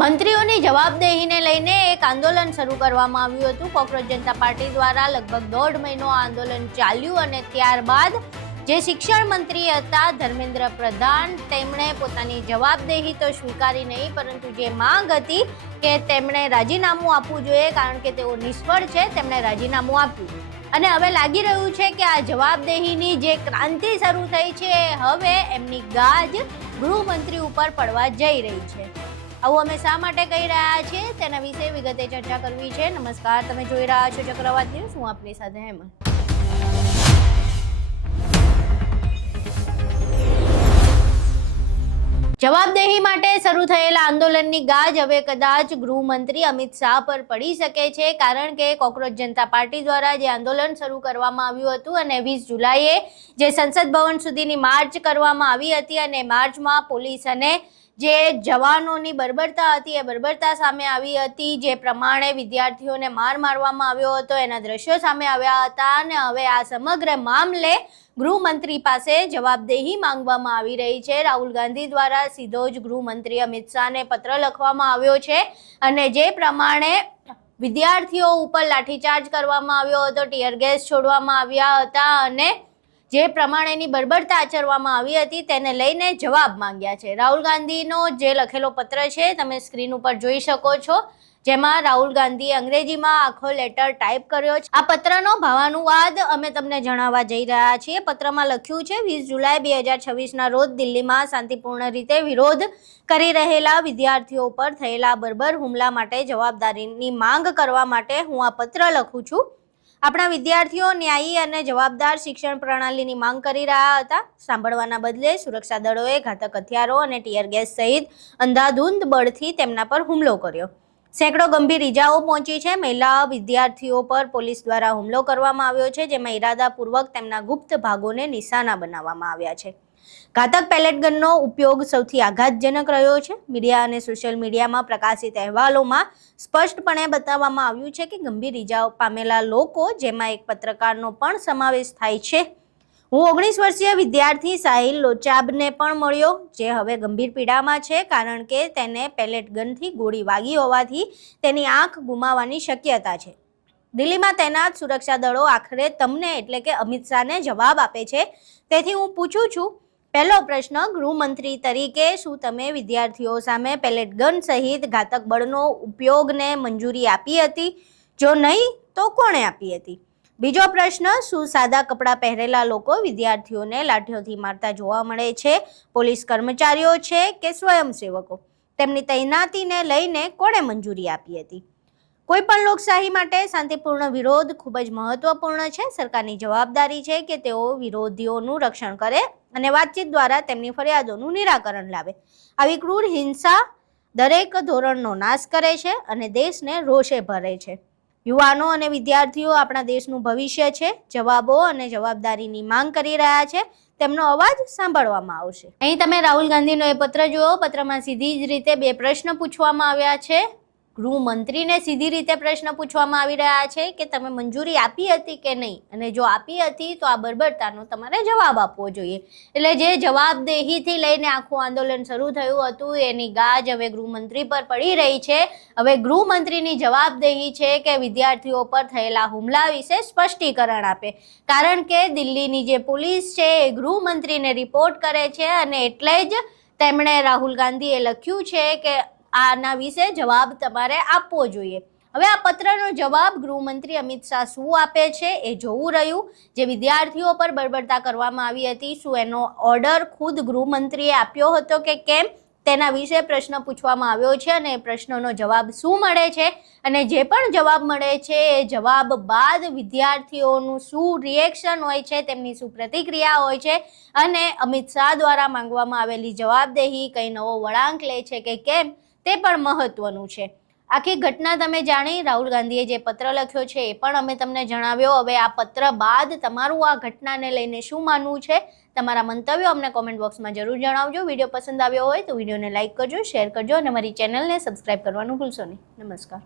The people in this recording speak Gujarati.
મંત્રીઓની જવાબદેહીને લઈને એક આંદોલન શરૂ કરવામાં આવ્યું હતું। કોકરોચ જનતા પાર્ટી દ્વારા લગભગ 1.5 મહિનો આંદોલન ચાલ્યું અને ત્યારબાદ જે શિક્ષણ મંત્રી હતા ધર્મેન્દ્ર પ્રધાન, તેમણે પોતાની જવાબદેહી તો સ્વીકારી નહીં, પરંતુ જે માંગ હતી કે તેમણે રાજીનામું આપવું જોઈએ કારણ કે તેઓ નિષ્ફળ છે, તેમણે રાજીનામું આપ્યું। અને હવે લાગી રહ્યું છે કે આ જવાબદેહીની જે ક્રાંતિ શરૂ થઈ છે હવે એમની ગાજ ગૃહમંત્રી ઉપર પડવા જઈ રહી છે। આવું અમે શા માટે કહી રહ્યા છીએ તેના વિશે વિગતે ચર્ચા કરવી છે। નમસ્કાર, તમે જોઈ રહ્યા છો ચક્રવાત ન્યૂઝ, હું આપની સાથે હેમંત। જવાબદેહી માટે શરૂ થયેલા આંદોલનની ગાજ હવે કદાચ ગૃહમંત્રી અમિત શાહ પર પડી શકે છે, કારણ કે કોકરોચ જનતા પાર્ટી દ્વારા જે આંદોલન શરૂ કરવામાં આવ્યું હતું અને 20 જુલાઈએ જે સંસદ ભવન સુધીની માર્ચ કરવામાં આવી હતી અને માર્ચમાં પોલીસ અને જે જવાનોની બર્બરતા હતી એ બર્બરતા સામે આવી હતી, જે પ્રમાણે વિદ્યાર્થીઓને મારવામાં આવ્યો હતો એના દ્રશ્યો સામે આવ્યા હતા અને હવે આ સમગ્ર મામલે ગૃહમંત્રી પાસે જવાબદેહી માંગવામાં આવી રહી છે। રાહુલ ગાંધી દ્વારા સીધો જ ગૃહમંત્રી અમિત શાહને પત્ર લખવામાં આવ્યો છે અને જે પ્રમાણે વિદ્યાર્થીઓ ઉપર લાઠીચાર્જ કરવામાં આવ્યો હતો, ટીયર ગેસ છોડવામાં આવ્યા હતા અને જે પ્રમાણેની બર્બરતા આચરવામાં આવી હતી તેને લઈને જવાબ માંગ્યા છે। રાહુલ ગાંધીનો જે લખેલો પત્ર છે તમે સ્ક્રીન ઉપર જોઈ શકો છો, જેમાં રાહુલ ગાંધીએ અંગ્રેજીમાં આખો લેટર ટાઈપ કર્યો છે। આ પત્રનો ભાવાનુવાદ અમે તમને જણાવવા જઈ રહ્યા છીએ। પત્રમાં લખ્યું છે, 20 જુલાઈ 2026ના રોજ દિલ્હીમાં શાંતિપૂર્ણ રીતે વિરોધ કરી રહેલા વિદ્યાર્થીઓ પર થયેલા બર્બર હુમલા માટે જવાબદારીની માંગ કરવા માટે હું આ પત્ર લખું છું। આપણા વિદ્યાર્થીઓ ન્યાયી અને જવાબદાર શિક્ષણ પ્રણાલીની માંગ કરી રહ્યા હતા। સાંભળવાના બદલે સુરક્ષા દળોએ ઘાતક હથિયારો અને ટીયર ગેસ સહિત અંધાધૂંધ બળથી તેમના પર હુમલો કર્યો। સેંકડો ગંભીર ઇજાઓ પહોંચી છે। મહિલા વિદ્યાર્થીઓ પર પોલીસ દ્વારા હુમલો કરવામાં આવ્યો છે, જેમાં ઇરાદાપૂર્વક તેમના ગુપ્ત ભાગોને નિશાના બનાવવામાં આવ્યા છે। ઘાતક પેલેટ ગનનો ઉપયોગ સૌથી આઘાતજનક રહ્યો છે। મીડિયા અને સોશિયલ મીડિયામાં પ્રકાશિત અહેવાલોમાં સ્પષ્ટપણે બતાવવામાં આવ્યું છે કે ગંભીર ઇજાઓ પામેલા લોકો, જેમાં એક પત્રકારનો પણ સમાવેશ થાય છે। હું 19 વર્ષીય વિદ્યાર્થી સાહિલ લોચાબને પણ મળ્યો, જે હવે ગંભીર પીડામાં છે કારણ કે તેને પેલેટ ગનથી ગોળી વાગી હોવાથી તેની આંખ ગુમાવવાની શક્યતા છે। દિલ્હીમાં તૈનાત સુરક્ષા દળો આખરે તમને એટલે કે અમિત શાહને જવાબ આપે છે। તેથી હું પૂછું છું, પહેલો પ્રશ્ન, ગૃહમંત્રી તરીકે શું તમે વિદ્યાર્થીઓ સામે પેલેટ ગન સહિત ઘાતક બળનો ઉપયોગને મંજૂરી આપી હતી? જો નહીં તો કોણે આપી હતી? બીજો પ્રશ્ન, શું સાદા કપડાં પહેરેલા લોકો વિદ્યાર્થીઓને લાઠીઓથી મારતા જોવા મળે છે? પોલીસ કર્મચારીઓ છે કે સ્વયંસેવકો? તેમની તૈનાતીને લઈને કોણે મંજૂરી આપી હતી? કોઈ પણ લોકશાહી માટે શાંતિપૂર્ણ વિરોધ ખૂબ જ મહત્વપૂર્ણ છે। સરકારની જવાબદારી છે કે તેઓ વિરોધીઓનું રક્ષણ કરે અને વાતચીત દ્વારા તેમની ફરિયાદોનું નિરાકરણ લાવે। આવી ક્રૂર હિંસા દરેક ધોરણનો નાશ કરે છે અને દેશને રોષે ભરે છે। યુવાનો અને વિદ્યાર્થીઓ આપણા દેશનું ભવિષ્ય છે। જવાબો અને જવાબદારીની માંગ કરી રહ્યા છે, તેમનો અવાજ સાંભળવામાં આવશે। અહીં તમે રાહુલ ગાંધીનો એ પત્ર જુઓ। પત્રમાં સીધી જ રીતે બે પ્રશ્ન પૂછવામાં આવ્યા છે। ગૃહમંત્રીને સીધી રીતે પ્રશ્ન પૂછવામાં આવી રહ્યા છે કે તમે મંજૂરી આપી હતી કે નહીં, અને જો આપી હતી તો આ બર્બરતાનો તમારે જવાબ આપવો જોઈએ। એટલે જે જવાબદેહીથી લઈને આખું આંદોલન શરૂ થયું હતું એની ગાજ હવે ગૃહમંત્રી પર પડી રહી છે। હવે ગૃહમંત્રીની જવાબદેહી છે કે વિદ્યાર્થીઓ પર થયેલા હુમલા વિશે સ્પષ્ટીકરણ આપે, કારણ કે દિલ્હીની જે પોલીસ છે એ ગૃહમંત્રીને રિપોર્ટ કરે છે અને એટલે જ તેમણે રાહુલ ગાંધીએ લખ્યું છે કે આના વિશે જવાબ તમારે આપવો જોઈએ। હવે આ પત્રનો જવાબ ગૃહમંત્રી અમિત શાહ શું આપે છે એ જોવું રહ્યું। જે વિદ્યાર્થીઓ પર બર્બરતા કરવામાં આવી હતી, શું એનો ઓર્ડર ખુદ ગૃહમંત્રીએ આપ્યો હતો કે કેમ, તેના વિશે પ્રશ્ન પૂછવામાં આવ્યો છે અને એ પ્રશ્નનો જવાબ શું મળે છે અને જે પણ જવાબ મળે છે એ જવાબ બાદ વિદ્યાર્થીઓનું શું રિએક્શન હોય છે, તેમની શું પ્રતિક્રિયા હોય છે અને અમિત શાહ દ્વારા માંગવામાં આવેલી જવાબદેહી કઈ નવો વળાંક લે છે કે કેમ, તે પણ મહત્વનું છે। આખી ઘટના તમે જાણી, રાહુલ ગાંધીએ જે પત્ર લખ્યો છે એ પણ અમે તમને જણાવ્યો। હવે આ પત્ર બાદ તમારું આ ઘટનાને લઈને શું માનવું છે? તમારા મંતવ્યો અમને કોમેન્ટ બોક્સમાં જરૂર જણાવજો। વિડીયો પસંદ આવ્યો હોય તો વિડીયોને લાઇક કરજો, શેર કરજો અને અમારી ચેનલને સબસ્ક્રાઇબ કરવાનું ભૂલશો નહીં। નમસ્કાર।